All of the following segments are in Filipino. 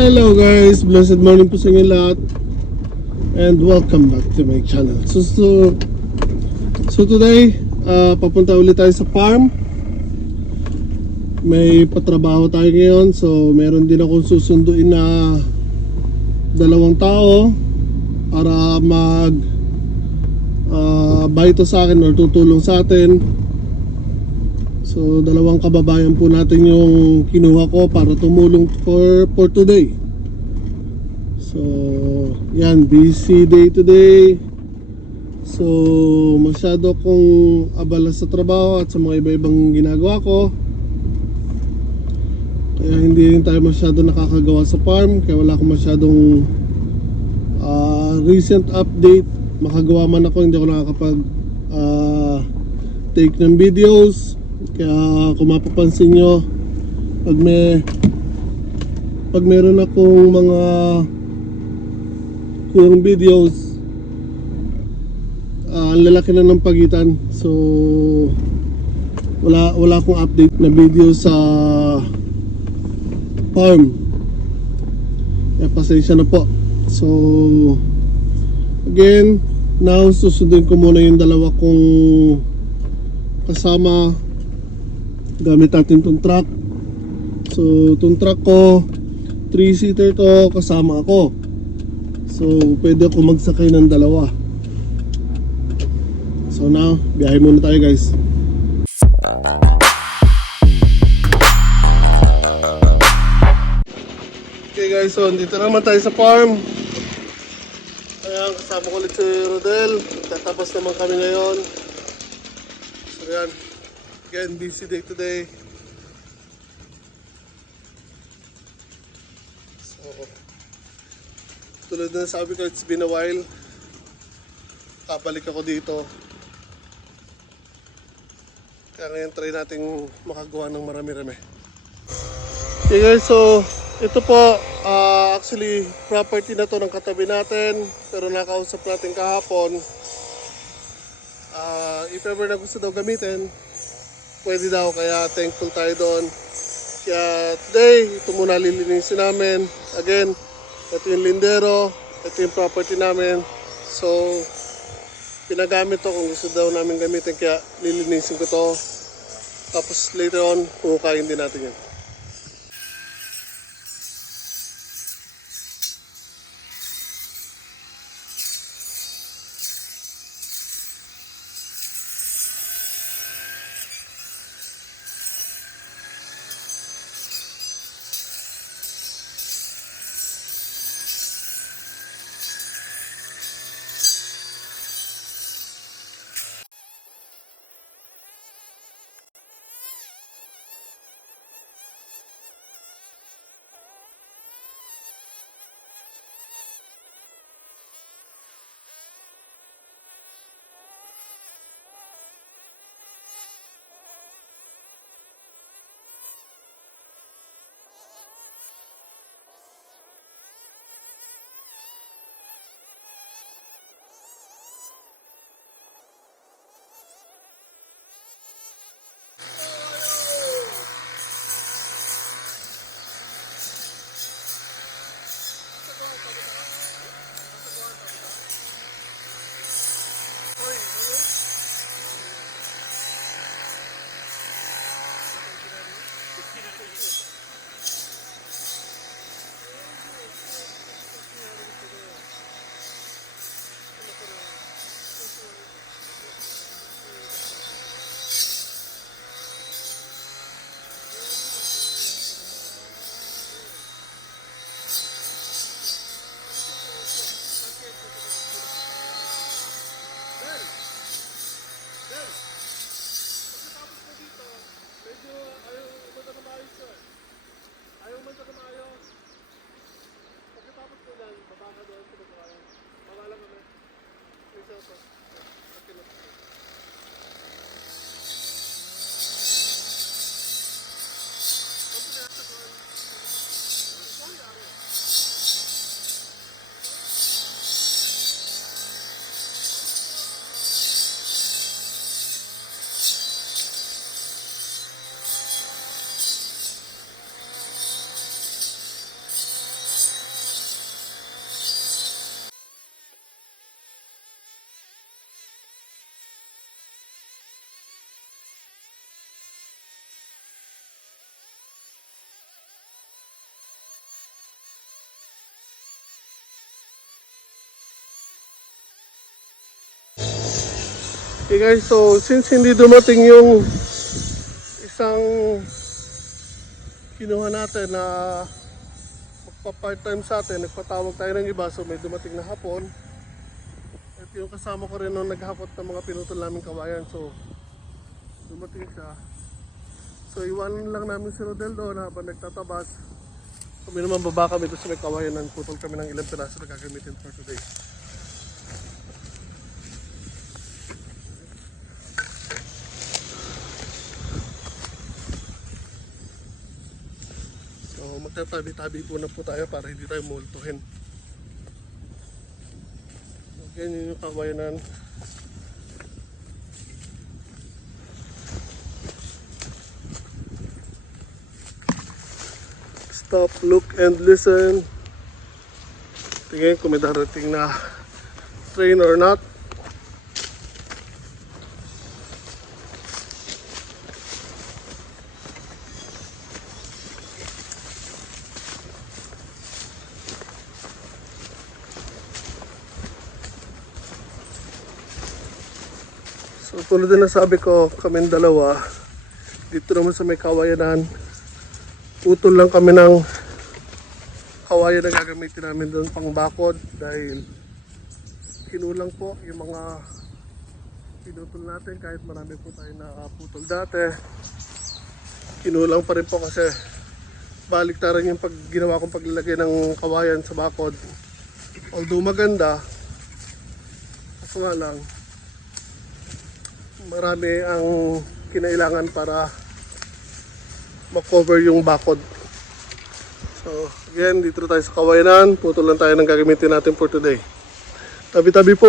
Hello guys, blessed morning po sa inyo lahat and welcome back to my channel. So today, papunta ulit tayo sa farm. May patrabaho tayo ngayon, so meron din akong susunduin na dalawang tao para bayto sa akin or tutulong sa atin. So dalawang kababayan po natin yung kinuha ko para tumulong for today. So yan, busy day today. So masyado akong abala sa trabaho at sa mga iba-ibang ginagawa ko, kaya hindi rin tayo masyado nakakagawa sa farm. Kaya wala akong masyadong recent update. Makagawa man ako, hindi ako nakakapag take ng videos. Kaya kung mapapansin nyo, pag meron akong mga kulang videos, ang lalaki na ng pagitan. So wala akong update na video sa farm. Pasensya na po. So again, now susundin ko muna yung dalawa kong kasama gamit natin tong truck. So tong truck ko 3-seater to, kasama ako. So pwede ako magsakay ng dalawa. So now, biyahe muna tayo guys. Okay guys, so dito naman tayo sa farm. Ayan, kasama ko ulit si Rodel. Tatapos naman kami ngayon. So yan, again, busy day today. So tulad na sabi ko, it's been a while. Kabalik ako dito. Kaya ngayon try nating makagawa ng marami-rami. Okay guys, so ito po, actually property na to ng katabi natin, pero nakausap natin kahapon. If ever na gusto daw gamitin, pwede daw, kaya thankful tayo doon. Kaya today, ito muna lilinisin namin. Again, ito yung lindero, ito yung property namin. So pinagamit to kung gusto daw namin gamitin, kaya lilinisin ko to. Tapos later on, kukukain din natin yan. Okay guys, so since hindi dumating yung isang kinuha natin na magpa-part-time sa atin, nagpatawag tayo ng iba, so may dumating na hapon. At yung kasama ko rin nung naghakot ng mga pinutol namin kawayan, so dumating siya. So iwanan lang namin si Rodel doon habang nagtatabas. Kami naman baba kami doon sa may kawayan, putol kami ng ilang piraso na gagamitin for today. So magtatabi-tabi po na po tayo para hindi tayo multuhin. Ganyan yung kawayanan. Stop, look, and listen. Tingin kung may darating na train or not. So tulad din na sabi ko, kaming dalawa, dito naman sa may kawayanan, putol lang kami ng kawayan na gagamitin namin doon pang bakod dahil kinulang po yung mga pinutol natin kahit marami po tayo nakaputol dati. Kinulang pa rin po kasi baliktaran yung ginawa kong paglalagay ng kawayan sa bakod. Although maganda, kaso nga lang, marami ang kinailangan para makover yung bakod. So again, dito tayo sa kawayanan, putol lang tayo ng gagamitin natin for today. Tabi-tabi po!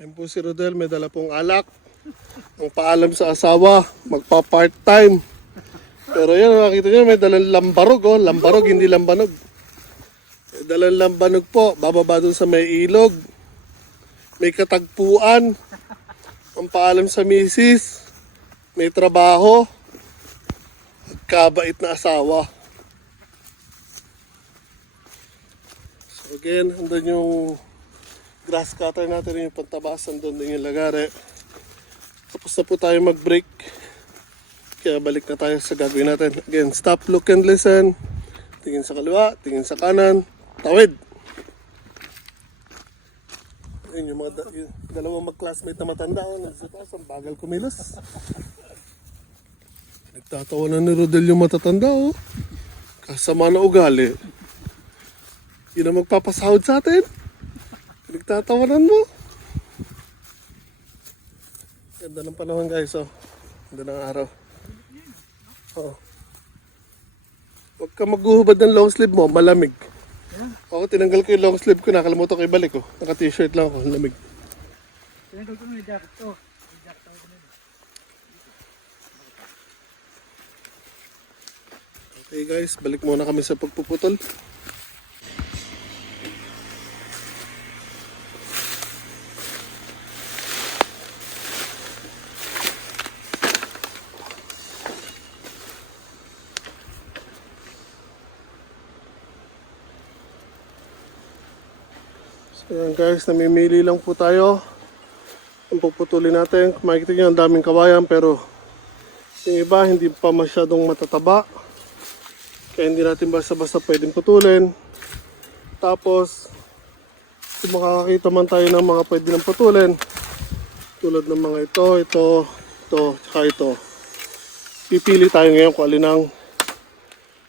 Ayun po si Rodel, may dala pong alak. Ang paalam sa asawa, magpa-part-time. Pero yan, nakita nyo, may dalang lambarog, oh. Lambarog, hindi lambanog. May dalang lambanog po, bababa dun sa may ilog. May katagpuan. Ang paalam sa misis. May trabaho. Kabait na asawa. So again, andun yung grass cutter natin, yung pantabas, andun din yung lagare. Tapos na po tayo mag-break. Kaya balik na tayo sa gagawin natin. Again, stop, look, and listen. Tingin sa kaliwa, tingin sa kanan. Tawid! Ayun yung yung dalawang mag-classmate na matanda. Ang bagal kumilos. Nagtatawa na ni Rodel yung matatanda. Oh. Kasama na ugali. Yun ang magpapasahod sa atin. Nagtatawanan mo. Ganda ng panahon guys, oh. Ganda ng araw. Oh. Huwag ka maghuhubad ng long sleeve mo, malamig. Ako tinanggal ko yung long sleeve ko, nakalimutan ko ibalik ko. Naka t-shirt lang ako, lamig. Tinanggal ko yung jacket to. Yung jacket ako din. Okay guys, balik muna kami sa pagpuputol. Ayan guys, namimili lang po tayo. Ang puputulin natin, makikita nyo ang daming kawayan pero yung iba hindi pa masyadong matataba. Kaya hindi natin basta-basta pwedeng putulin. Tapos, kung makakakita man tayo ng mga pwede nang putulin, tulad ng mga ito, tsaka ito. Pipili tayo ngayon kung alin ang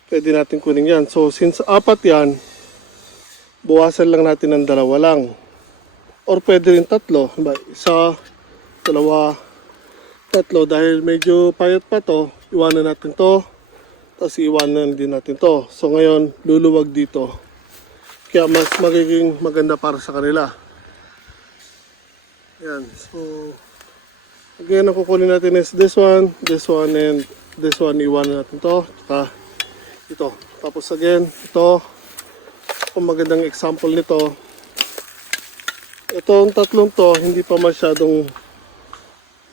pwede natin kunin yan. So, since apat yan, buwasan lang natin ng dalawa lang. Or pwede rin tatlo. Isa, dalawa, tatlo. Dahil medyo payat pa to, iwanan natin to. Tapos iwanan din natin to. So ngayon, luluwag dito. Kaya mas magiging maganda para sa kanila. Yan. So, again, ang kukunin natin is this one, and this one. Iwanan natin to. Tsaka ito. Tapos again, ito. Kung magandang example nito, itong tatlong to hindi pa masyadong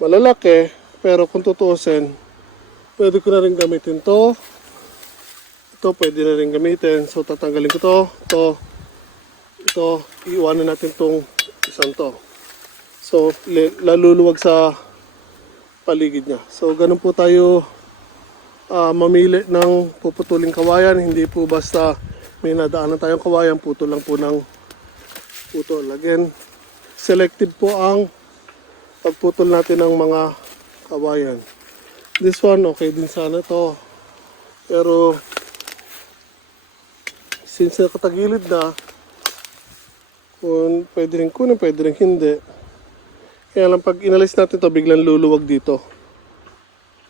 malalaki, pero kung tutuusin, pwede ko na rin gamitin to. Ito pwede na rin gamitin. So tatanggalin ko ito, iiwanan natin tong isang to. So laluluwag sa paligid niya. So ganun po tayo mamili ng puputuling kawayan. Hindi po basta may nadaanan tayong kawayan, putol lang po ng putol. Again, selective po ang pagputol natin ng mga kawayan. This one, okay din sana to. Pero, since nakatagilid na, kung pwede rin kunin, pwede rin hindi. Kaya lang pag inalis natin to, biglang luluwag dito.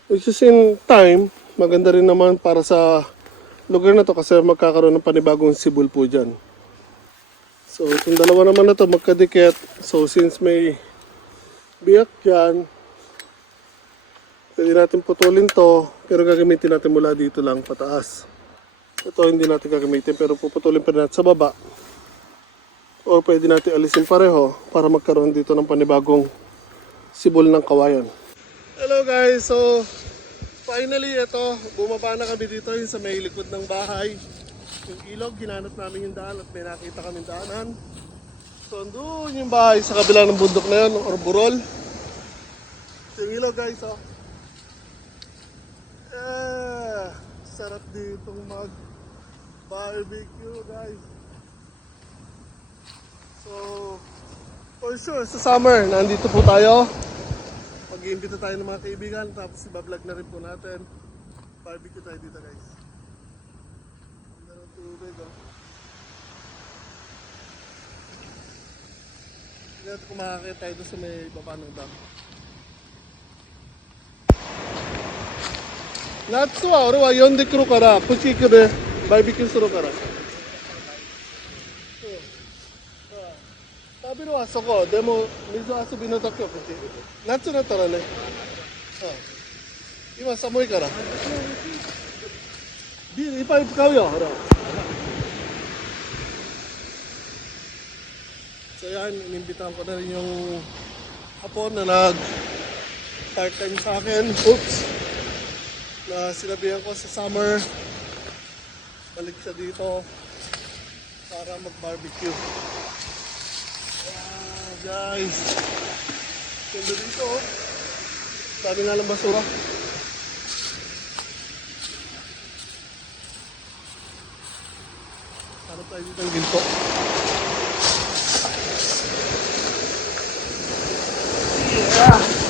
Which is in time, maganda rin naman para sa lugar na to kasi magkakaroon ng panibagong sibol po dyan. So itong dalawa naman na to magkadikit. So since may biyak dyan, pwede natin putulin to, pero gagamitin natin mula dito lang pataas. Ito hindi natin gagamitin pero puputulin pa natin sa baba. O pwede natin alisin pareho para magkaroon dito ng panibagong sibol ng kawayan. Hello guys, so finally, ito, bumaba na kami dito yung sa may likod ng bahay. Yung ilog, ginanap namin yung daan at may nakita kaming daanan. So, doon yung bahay sa kabila ng bundok na yun, or burol. So, yung ilog guys, oh. Sarap ditong mag-barbecue guys. So, for sure, sa summer, nandito po tayo. Mag-iimbita tayo ng mga kaibigan, tapos ibablog na rin po natin. Barbecue tayo dito guys. Ganda ng tubig, oh. Tignan kung makakita tayo doon sa may baba ng dam. Natsu wa ore wa yonde kuru kara, puchi kure barbecue suru kara. サビロはそこ、でも水遊びの時はこっち。夏だったらね。今寒いから。ビールいっぱい使うよ、ほら。So yan, inimbitahan ko na rin yung hapon na nag-part-time sa akin. Oops! Na sinabihan ko sa summer, balik siya dito para mag-barbecue. Wow, guys! Ganda dito, oh. Dami nga lang basura. Harap tayo dito ng ginto. Yeah!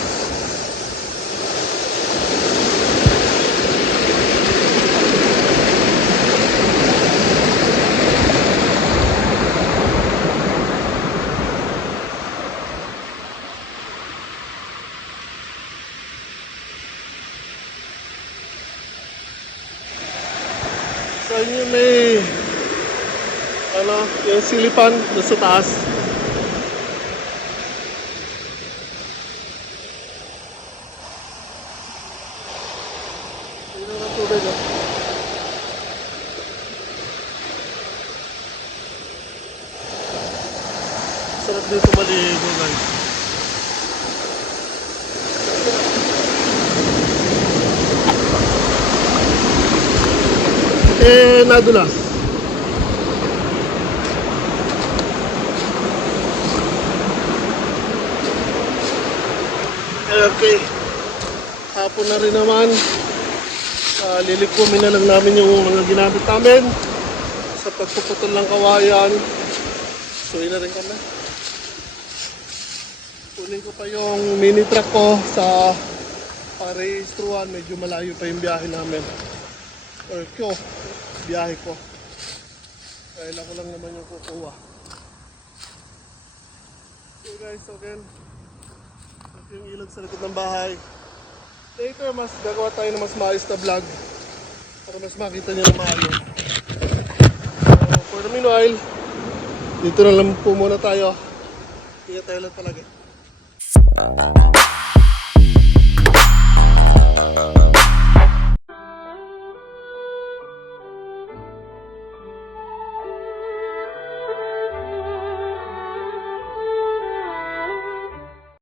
So yun may yung silipan doon sa taas. Yun ang tubig, oh. Sarap dito maligo, guys. Nadulas. Okay. Hapon na rin naman. Lilikumin na lang namin yung mga ginamit namin sa pagpuputol ng kawayan. So, yun na rin kami. Kunin ko pa yung mini truck ko sa parehistruan. Medyo malayo pa yung biyahe namin. Or ko, biyahe ko. Kaya ako lang naman yung kukuha. So guys, again, ito yung ilog sa likod ng bahay. Later, mas gagawa tayo ng mas maayos na vlog para mas makita nyo na maayos. So, for the meanwhile, dito na lang po muna tayo. Ingat tayo lang talaga.